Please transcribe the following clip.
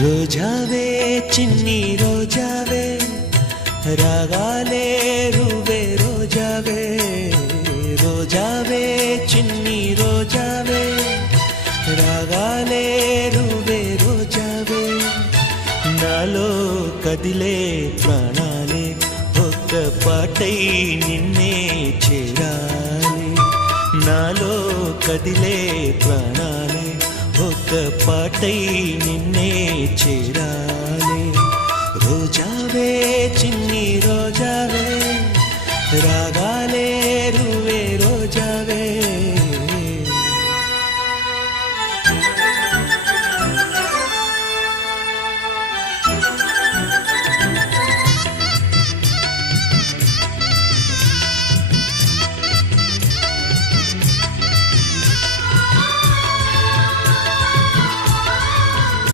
రోజావే చిన్ని రోజావే రాగాలే రువే రోజావే రోజావే చిన్ని రోజావే రాగాలే రువే రోజావే నాలో కదిలే ప్రాణాలే ఒక్క పాటై నిన్నే చేరాలి నాలో కదిలే ప్రాణాలే ఒక్క పాటై నిన్నే చేరాలి రోజావే చిన్ని రోజావే రాగా